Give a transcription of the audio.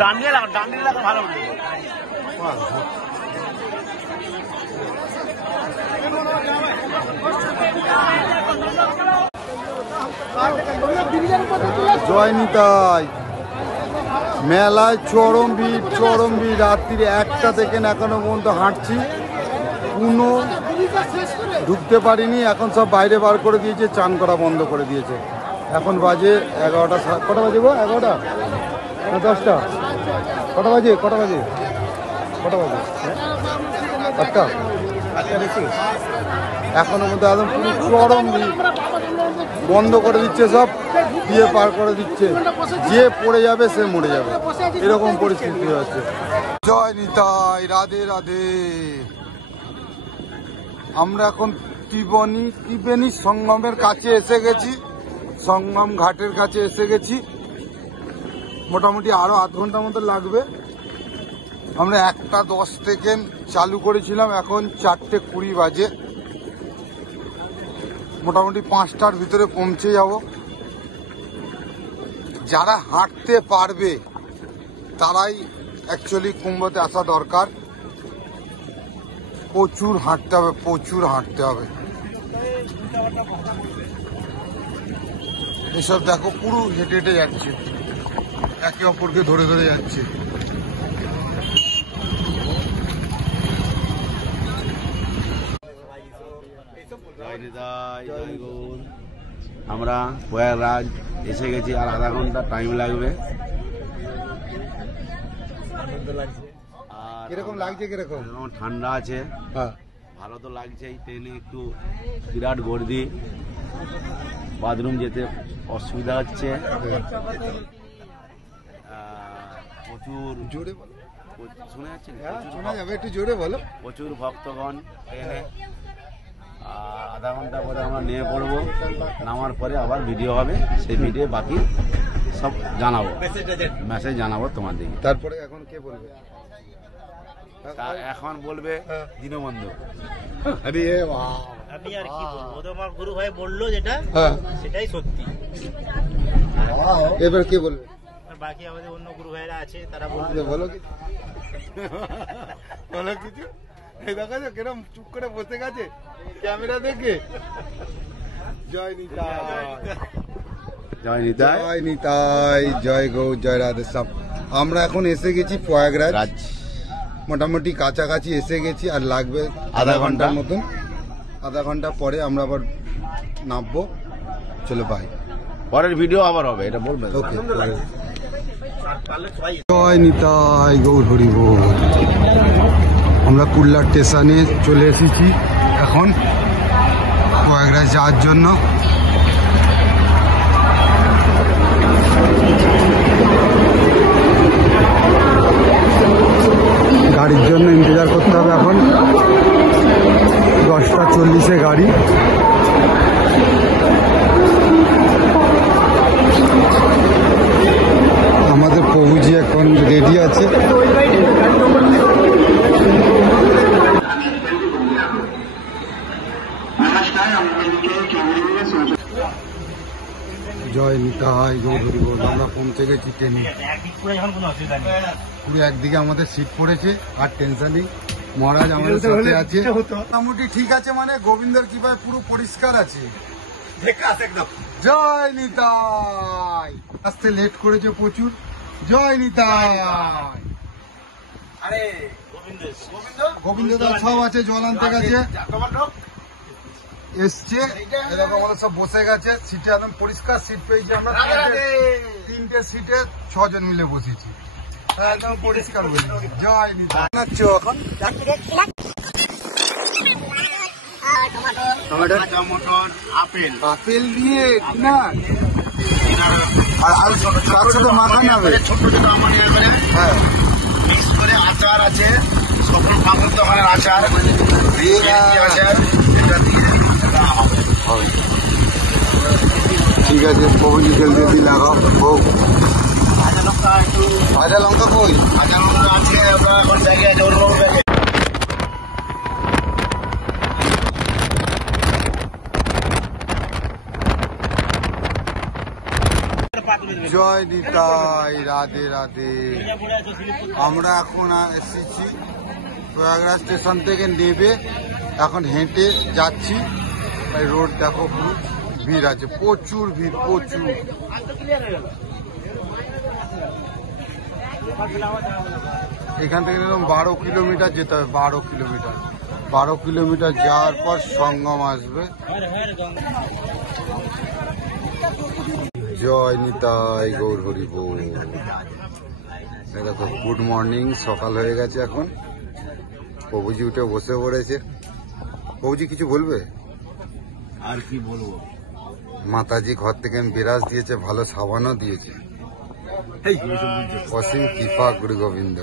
ডান দিয়ে লাগা ভালো জয় নিতাই। মেলায় চরম ভিড় রাত্রি 1টা থেকে এখনো পর্যন্ত হাঁটছি, কোনো ঢুকতে পারিনি। এখন সব বাইরে বার করে দিয়েছে, চান করা বন্ধ করে দিয়েছে। এখন বাজে 11টা। কটা বাজে গো? 11টা না 10টা? কটা বাজে? 8টা। এখনো মধ্যে একদম পুরো চরম ভিড়, বন্ধ করে দিচ্ছে, সব দিয়ে পার করে দিচ্ছে। যে পড়ে যাবে সে মরে যাবে, এরকম পরিস্থিতি হচ্ছে। জয় নিতাই, রাধে রাধে। আমরা এখন ত্রিবেণী সঙ্গমের কাছে এসে গেছি, সঙ্গম ঘাটের কাছে এসে গেছি। মোটামুটি আরো আধ ঘন্টার মতো লাগবে। আমরা 1টা 10 থেকে চালু করেছিলাম, এখন 4টে 20 বাজে। মোটামুটি 5টার ভিতরে পৌঁছে যাব। যারা হাঁটতে পারবে তারাই অ্যাকচুয়ালি কুম্ভতে আসা দরকার। প্রচুর হাঁটতে হবে। এসব দেখো পুরো হেঁটে যাচ্ছে, একে অপরকে ধরে যাচ্ছে। আমরা প্রয়াগরাজ এসে গেছি, আর আধা ঘন্টা টাইম লাগবে। কিরকম লাগছে? কিরকম ঠান্ডা আছে, ভালো তো লাগছে। ট্রেনে একটু বিরাট গর্দি, বাথরুম যেতে অসুবিধা হচ্ছে। প্রচুর জোরে শোনা যাচ্ছে, শোনা যাবে, একটু জোরে বলো। প্রচুর ভক্তগণ ট্রেনে। আধা ঘন্টা পরে আমরা নেমে পড়বো, নামার পরে আবার ভিডিও হবে, সেই ভিডিও বাকি সব জানাবো, মেসেজ জানাবো তোমাদেরকে। তারপরে এখন কে বলবে? এখন বলবে দীনবন্ধু। আমি আর কি বলবো, তোমার গুরু ভাই বললো যেটা সেটাই সত্যি। এবার কে বলবে? বাকি আমাদের অন্য গুরু ভাইরা আছে, তারা বলবে। বলো কিছু। এই দেখা যাক কেরম চুপ করে বসে গেছে ক্যামেরা দেখে। জয় নিতাই, জয় গৌ, জয় রাধে সব। আমরা এখন এসে গেছি প্রয়াগরাজ, মোটামুটি কাছাকাছি এসে গেছি। আর লাগবে আধা ঘন্টার মতন। আধা ঘন্টা পরে আমরা আবার নামবো। চলো ভাই, পরের ভিডিও আবার হবে, এটা বলবেন। ওকে। জয় নিতাই, গৌর হরি বল। আমরা কুল্লা স্টেশনে চলে এসেছি এখন প্রয়াগরাজ যাওয়ার জন্য। গাড়ির জন্য ইন্তজার করতে হবে। এখন 10টা 40-এ গাড়ি। আমাদের প্রভুজি এখন রেডি আছে। জয় নিতাই, গৌর হরি বল। আমরা পৌঁছে গেছি ট্রেনে। পুরো একদিকে আমাদের সিট পড়েছে, আর টেনশন নেই। মহারাজ আমাদের সাথে আছে, মোটামুটি ঠিক আছে। মানে গোবিন্দর কৃপায় পুরো পরিষ্কার আছে। জয় নিতাই। আসতে লেট করেছে প্রচুর। জয় নিতাই। গোবিন্দ দা সব আছে, জল আনতে গেছে, এসছে। এরকম আমরা সব বসে গেছে সিটে, একদম পরিষ্কার সিট পেয়েছি আমরা। 3টে সিটে 6 জন মিলে বসেছি, একদম পরিষ্কার বসেছি। জয় নিতাই। এখন আপেল দিয়ে না, আর তার সাথে মাখা নেবে, ছোট ছোট আমনিয়া করে মিক্স করে। আচার আছে, সকল পাপড় দোকানের আচার, আচার, এটা দিয়ে ঠিক আছে। প্রভুজি জলদি দিয়ে লাগাও। ভাজা লঙ্কা কই? ভাজা লঙ্কা আছে, আমরা এখন ব্যাগে জয় নিতাই, রাধে রাধে। আমরা এখন এসেছি প্রয়াগরাজ স্টেশন থেকে নেবে এখন হেঁটে যাচ্ছি। এই রোড দেখো পুরো ভিড় আছে, প্রচুর ভিড়, প্রচুর। এখান থেকে এরকম 12 কিলোমিটার যেতে হবে, 12 কিলোমিটার যাওয়ার পর সঙ্গম আসবে। জয় নিতাই গৌর হরি বল। দেখো গুড মর্নিং, সকাল হয়ে গেছে এখন। প্রভুজি উঠে বসে পড়েছে। প্রভুজি কিছু বলবে? আর কি বলবো, মাতাজি ঘর থেকে বিরাজ দিয়েছে, ভালো সাবানও দিয়েছে। অসীম কৃপা গুরু গোবিন্দ।